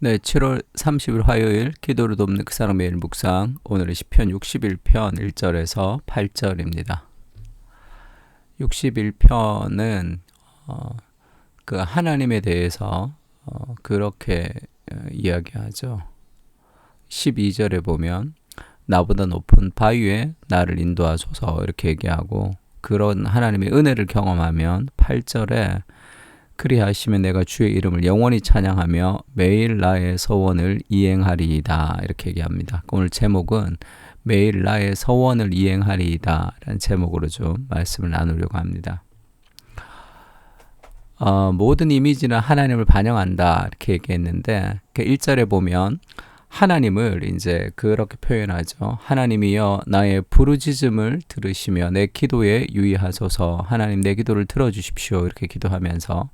네, 7월 30일 화요일 기도를 돕는 그 사람 매일 묵상. 오늘은 시편 61편 1절에서 8절입니다. 61편은 그 하나님에 대해서 그렇게 이야기하죠. 12절에 보면 나보다 높은 바위에 나를 인도하소서 이렇게 얘기하고, 그런 하나님의 은혜를 경험하면 8절에 그리하시면 내가 주의 이름을 영원히 찬양하며 매일 나의 서원을 이행하리이다 이렇게 얘기합니다. 오늘 제목은 매일 나의 서원을 이행하리이다 라는 제목으로 좀 말씀을 나누려고 합니다. 모든 이미지는 하나님을 반영한다 이렇게 얘기했는데, 1절에 보면 하나님을 이제 그렇게 표현하죠. 하나님이여 나의 부르짖음을 들으시며 내 기도에 유의하소서. 하나님 내 기도를 들어주십시오 이렇게 기도하면서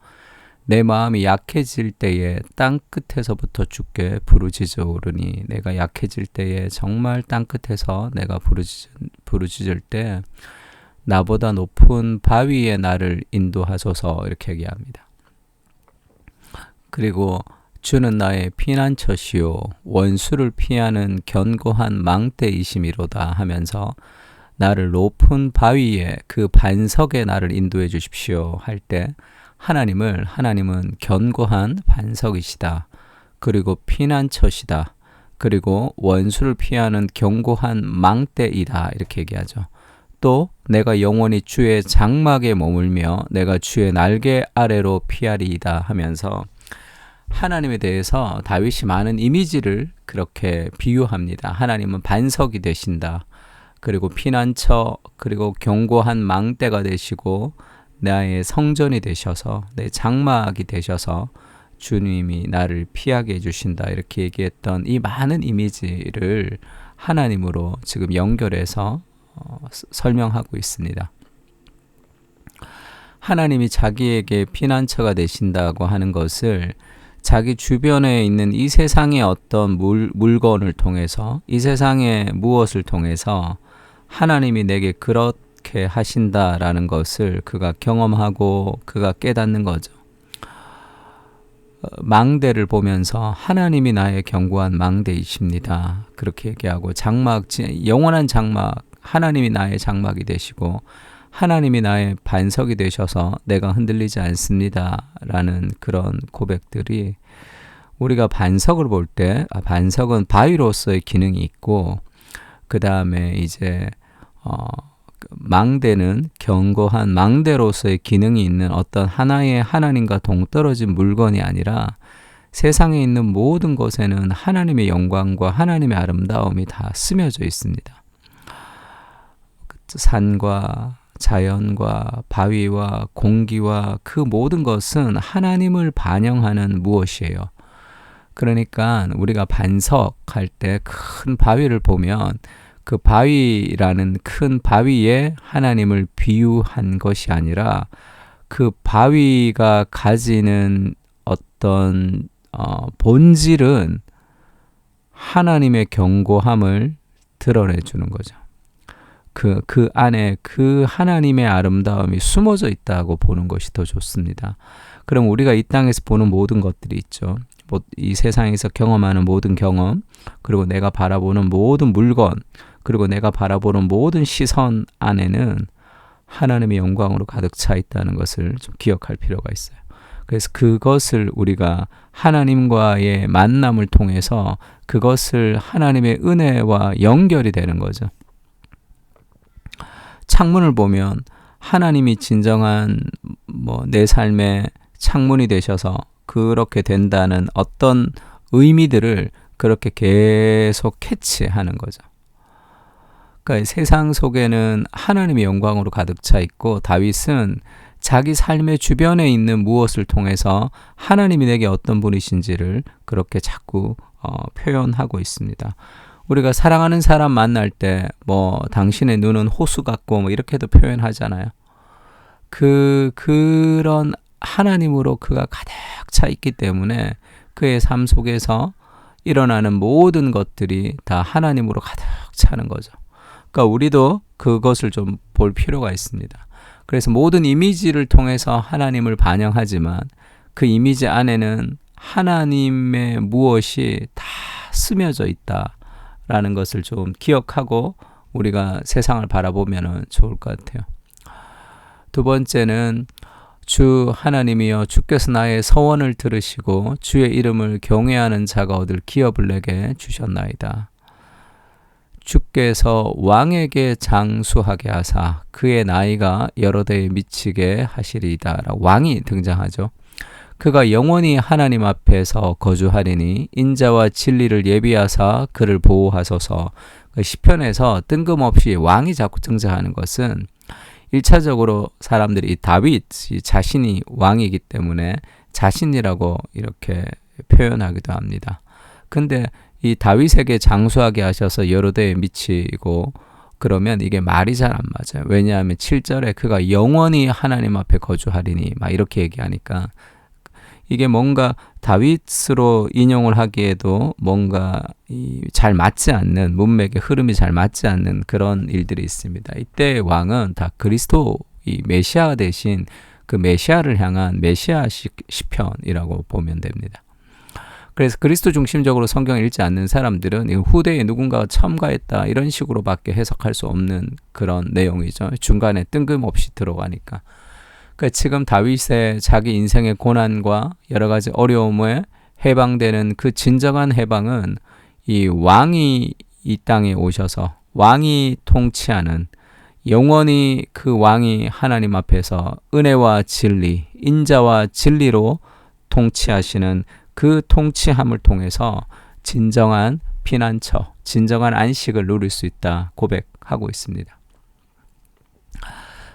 내 마음이 약해질 때에 땅 끝에서부터 주께 부르짖으오르니, 내가 약해질 때에 정말 땅 끝에서 내가 부르짖을 때 나보다 높은 바위에 나를 인도하소서 이렇게 얘기합니다. 그리고 주는 나의 피난처시요 원수를 피하는 견고한 망대이심이로다 하면서 나를 높은 바위에 그 반석에 나를 인도해 주십시오 할 때 하나님은 견고한 반석이시다. 그리고 피난처시다. 그리고 원수를 피하는 견고한 망대이다 이렇게 얘기하죠. 또 내가 영원히 주의 장막에 머물며 내가 주의 날개 아래로 피하리이다 하면서 하나님에 대해서 다윗이 많은 이미지를 그렇게 비유합니다. 하나님은 반석이 되신다. 그리고 피난처, 그리고 견고한 망대가 되시고 나의 성전이 되셔서 내 장막이 되셔서 주님이 나를 피하게 해주신다 이렇게 얘기했던 이 많은 이미지를 하나님으로 지금 연결해서 설명하고 있습니다. 하나님이 자기에게 피난처가 되신다고 하는 것을 자기 주변에 있는 이 세상의 어떤 물건을 통해서, 이 세상의 무엇을 통해서 하나님이 내게 그렇게 하신다라는 것을 그가 경험하고 그가 깨닫는 거죠. 망대를 보면서 하나님이 나의 견고한 망대이십니다. 그렇게 얘기하고, 장막, 영원한 장막, 하나님이 나의 장막이 되시고 하나님이 나의 반석이 되셔서 내가 흔들리지 않습니다 라는 그런 고백들이, 우리가 반석을 볼 때 반석은 바위로서의 기능이 있고, 그 다음에 이제 망대는 견고한 망대로서의 기능이 있는 어떤 하나의 하나님과 동떨어진 물건이 아니라 세상에 있는 모든 것에는 하나님의 영광과 하나님의 아름다움이 다 스며져 있습니다. 산과 자연과 바위와 공기와 그 모든 것은 하나님을 반영하는 무엇이에요. 그러니까 우리가 반석할 때 큰 바위를 보면 그 바위라는 큰 바위에 하나님을 비유한 것이 아니라 그 바위가 가지는 어떤 본질은 하나님의 견고함을 드러내 주는 거죠. 그 안에 그 하나님의 아름다움이 숨어져 있다고 보는 것이 더 좋습니다. 그럼 우리가 이 땅에서 보는 모든 것들이 있죠. 이 세상에서 경험하는 모든 경험, 그리고 내가 바라보는 모든 물건, 그리고 내가 바라보는 모든 시선 안에는 하나님의 영광으로 가득 차 있다는 것을 좀 기억할 필요가 있어요. 그래서 그것을 우리가 하나님과의 만남을 통해서 그것을 하나님의 은혜와 연결이 되는 거죠. 창문을 보면 하나님이 진정한 내 삶의 창문이 되셔서 그렇게 된다는 어떤 의미들을 그렇게 계속 캐치하는 거죠. 그러니까 세상 속에는 하나님의 영광으로 가득 차 있고, 다윗은 자기 삶의 주변에 있는 무엇을 통해서 하나님이 내게 어떤 분이신지를 그렇게 자꾸 표현하고 있습니다. 우리가 사랑하는 사람 만날 때 당신의 눈은 호수 같고 이렇게도 표현하잖아요. 그런 하나님으로 그가 가득 차 있기 때문에 그의 삶 속에서 일어나는 모든 것들이 다 하나님으로 가득 차는 거죠. 그러니까 우리도 그것을 좀 볼 필요가 있습니다. 그래서 모든 이미지를 통해서 하나님을 반영하지만 그 이미지 안에는 하나님의 무엇이 다 스며져 있다라는 것을 좀 기억하고 우리가 세상을 바라보면 좋을 것 같아요. 두 번째는 주 하나님이여 주께서 나의 서원을 들으시고 주의 이름을 경외하는 자가 얻을 기업을 내게 주셨나이다. 주께서 왕에게 장수하게 하사 그의 나이가 여러 대에 미치게 하시리이다. 왕이 등장하죠. 그가 영원히 하나님 앞에서 거주하리니 인자와 진리를 예비하사 그를 보호하소서. 시편에서 뜬금없이 왕이 자꾸 등장하는 것은 1차적으로 사람들이 이 다윗이 자신이 왕이기 때문에 자신이라고 이렇게 표현하기도 합니다. 근데 이 다윗에게 장수하게 하셔서 여러 대에 미치고 그러면 이게 말이 잘 안 맞아요. 왜냐하면 7절에 그가 영원히 하나님 앞에 거주하리니 막 이렇게 얘기하니까 이게 뭔가 다윗으로 인용을 하기에도 뭔가 잘 맞지 않는 문맥의 흐름이 잘 맞지 않는 그런 일들이 있습니다. 이때의 왕은 다 그리스도 이 메시아 대신 그 메시아를 향한 메시아 시편이라고 보면 됩니다. 그래서 그리스도 중심적으로 성경을 읽지 않는 사람들은 후대에 누군가가 첨가했다 이런 식으로밖에 해석할 수 없는 그런 내용이죠. 중간에 뜬금없이 들어가니까. 그러니까 지금 다윗의 자기 인생의 고난과 여러 가지 어려움에 해방되는 그 진정한 해방은 이 왕이 이 땅에 오셔서 왕이 통치하는 영원히 그 왕이 하나님 앞에서 은혜와 진리, 인자와 진리로 통치하시는 그 통치함을 통해서 진정한 피난처, 진정한 안식을 누릴 수 있다 고백하고 있습니다.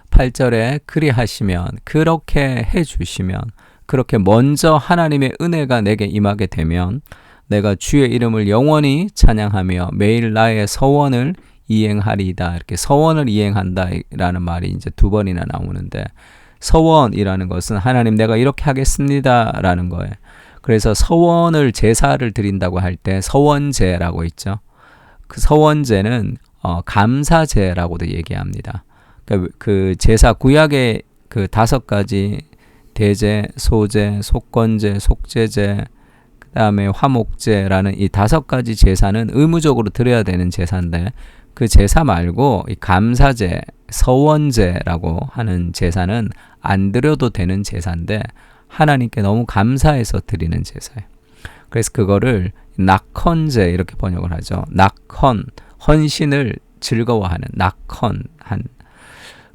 8절에 그리하시면 그렇게 해주시면 그렇게 먼저 하나님의 은혜가 내게 임하게 되면 내가 주의 이름을 영원히 찬양하며 매일 나의 서원을 이행하리이다. 이렇게 서원을 이행한다 라는 말이 이제 두 번이나 나오는데 서원이라는 것은 하나님 내가 이렇게 하겠습니다 라는 거예요. 그래서 서원을 제사를 드린다고 할 때 서원제라고 있죠. 그 서원제는 감사제라고도 얘기합니다. 그 제사 구약의 그 5가지 대제, 소제, 속건제, 속제제, 그 다음에 화목제라는 이 5가지 제사는 의무적으로 드려야 되는 제사인데 그 제사 말고 이 감사제, 서원제라고 하는 제사는 안 드려도 되는 제사인데 하나님께 너무 감사해서 드리는 제사예요. 그래서 그거를 낙헌제 이렇게 번역을 하죠. 낙헌, 헌신을 즐거워하는 낙헌한.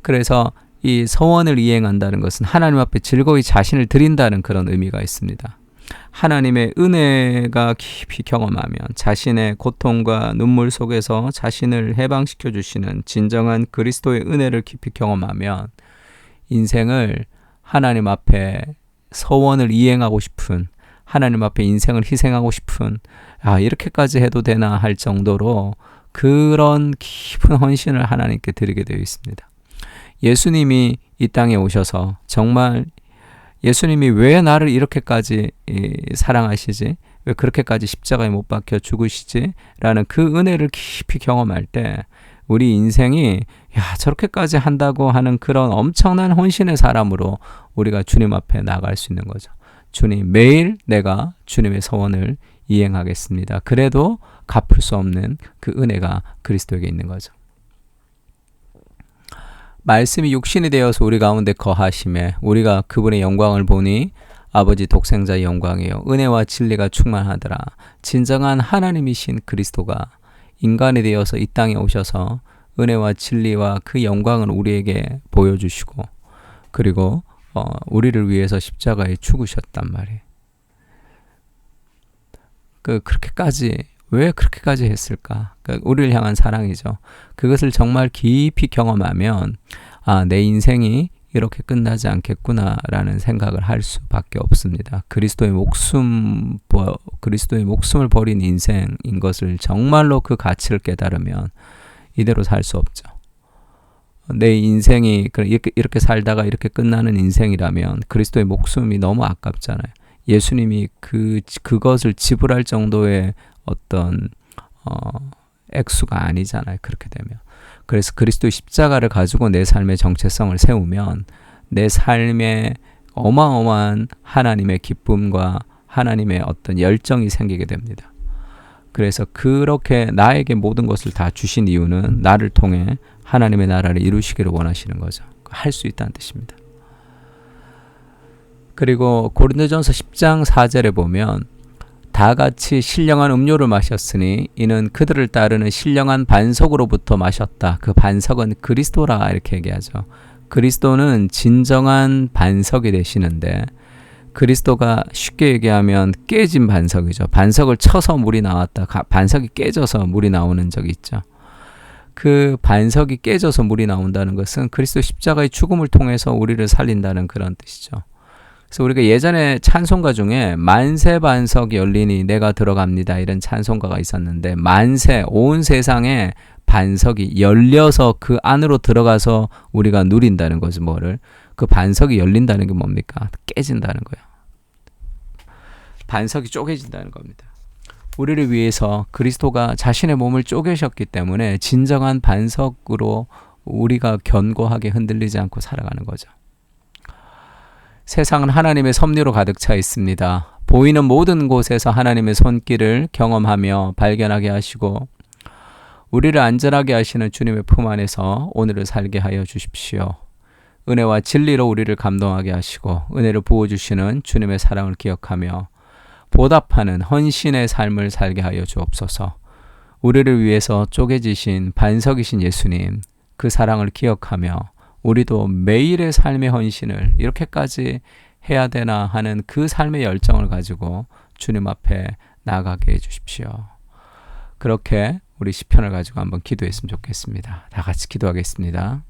그래서 이 서원을 이행한다는 것은 하나님 앞에 즐거이 자신을 드린다는 그런 의미가 있습니다. 하나님의 은혜가 깊이 경험하면 자신의 고통과 눈물 속에서 자신을 해방시켜 주시는 진정한 그리스도의 은혜를 깊이 경험하면 인생을 하나님 앞에 서원을 이행하고 싶은 하나님 앞에 인생을 희생하고 싶은 이렇게까지 해도 되나 할 정도로 그런 깊은 헌신을 하나님께 드리게 되어 있습니다. 예수님이 이 땅에 오셔서 정말 예수님이 왜 나를 이렇게까지 사랑하시지? 왜 그렇게까지 십자가에 못 박혀 죽으시지? 라는 그 은혜를 깊이 경험할 때 우리 인생이 저렇게까지 한다고 하는 그런 엄청난 헌신의 사람으로 우리가 주님 앞에 나갈 수 있는 거죠. 주님, 매일 내가 주님의 서원을 이행하겠습니다. 그래도 갚을 수 없는 그 은혜가 그리스도에게 있는 거죠. 말씀이 육신이 되어서 우리 가운데 거하심에 우리가 그분의 영광을 보니 아버지 독생자의 영광이요 은혜와 진리가 충만하더라. 진정한 하나님이신 그리스도가 인간이 되어서 이 땅에 오셔서 은혜와 진리와 그 영광을 우리에게 보여주시고 그리고 우리를 위해서 십자가에 죽으셨단 말이에요. 왜 그렇게까지 했을까? 우리를 향한 사랑이죠. 그것을 정말 깊이 경험하면 내 인생이 이렇게 끝나지 않겠구나라는 생각을 할 수밖에 없습니다. 그리스도의 목숨을 버린 인생인 것을 정말로 그 가치를 깨달으면 이대로 살 수 없죠. 내 인생이 이렇게 살다가 이렇게 끝나는 인생이라면 그리스도의 목숨이 너무 아깝잖아요. 예수님이 그것을 지불할 정도의 어떤 액수가 아니잖아요. 그렇게 되면. 그래서 그리스도의 십자가를 가지고 내 삶의 정체성을 세우면 내 삶에 어마어마한 하나님의 기쁨과 하나님의 어떤 열정이 생기게 됩니다. 그래서 그렇게 나에게 모든 것을 다 주신 이유는 나를 통해 하나님의 나라를 이루시기를 원하시는 거죠. 할 수 있다는 뜻입니다. 그리고 고린도전서 10장 4절에 보면 다 같이 신령한 음료를 마셨으니 이는 그들을 따르는 신령한 반석으로부터 마셨다. 그 반석은 그리스도라 이렇게 얘기하죠. 그리스도는 진정한 반석이 되시는데 그리스도가 쉽게 얘기하면 깨진 반석이죠. 반석을 쳐서 물이 나왔다. 반석이 깨져서 물이 나오는 적이 있죠. 그 반석이 깨져서 물이 나온다는 것은 그리스도 십자가의 죽음을 통해서 우리를 살린다는 그런 뜻이죠. 그래서 우리가 예전에 찬송가 중에 만세 반석이 열리니 내가 들어갑니다. 이런 찬송가가 있었는데 만세, 온 세상에 반석이 열려서 그 안으로 들어가서 우리가 누린다는 거죠. 뭐를? 그 반석이 열린다는 게 뭡니까? 깨진다는 거예요. 반석이 쪼개진다는 겁니다. 우리를 위해서 그리스도가 자신의 몸을 쪼개셨기 때문에 진정한 반석으로 우리가 견고하게 흔들리지 않고 살아가는 거죠. 세상은 하나님의 섭리로 가득 차 있습니다. 보이는 모든 곳에서 하나님의 손길을 경험하며 발견하게 하시고 우리를 안전하게 하시는 주님의 품 안에서 오늘을 살게 하여 주십시오. 은혜와 진리로 우리를 감동하게 하시고 은혜를 부어주시는 주님의 사랑을 기억하며 보답하는 헌신의 삶을 살게 하여 주옵소서. 우리를 위해서 쪼개지신 반석이신 예수님, 그 사랑을 기억하며 우리도 매일의 삶의 헌신을 이렇게까지 해야 되나 하는 그 삶의 열정을 가지고 주님 앞에 나아가게 해주십시오. 그렇게 우리 시편을 가지고 한번 기도했으면 좋겠습니다. 다 같이 기도하겠습니다.